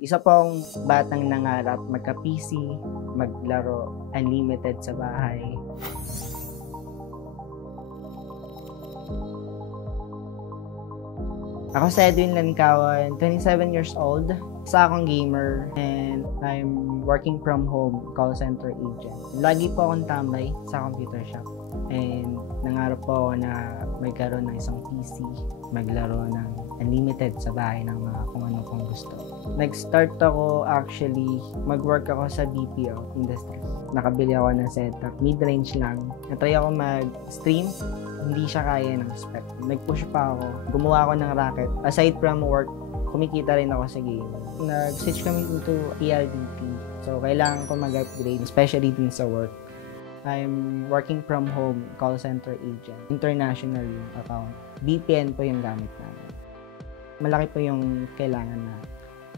Isa pong batang nangarap magka-PC, maglaro, unlimited sa bahay. Ako si Edwin Lancawan, 27 years old. Isa akong gamer and I'm working from home, call center agent. Lagi po akong tambay sa computer shop. And nangarap po ako na magkaroon ng isang PC, maglaro ng unlimited sa bahay ng mga kung ano kong gusto. Nag-start ako actually, mag-work ako sa BPO industry. Nakabili ako ng setup, mid-range lang. Natry ako mag-stream, hindi siya kaya ng spec. Nag-push pa ako, gumawa ako ng racket. Aside from work, kumikita rin ako sa game. Nag-switch kami into PLDT. So, kailangan ko mag-upgrade, especially din sa work. I'm working from home, call center agent, international yung account. VPN po yung gamit namin. Malaki po yung kailangan na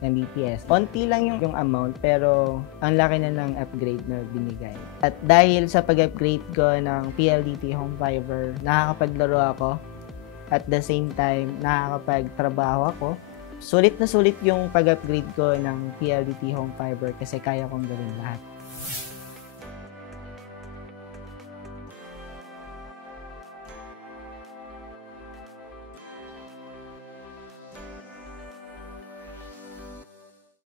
Mbps. Konti lang yung amount pero ang laki na ng upgrade na binigay. At dahil sa pag-upgrade ko ng PLDT Home Fiber, nakakapaglaro ako. At the same time, nakakapagtrabaho ako. Sulit na sulit yung pag-upgrade ko ng PLDT Home Fiber kasi kaya kong gawin lahat.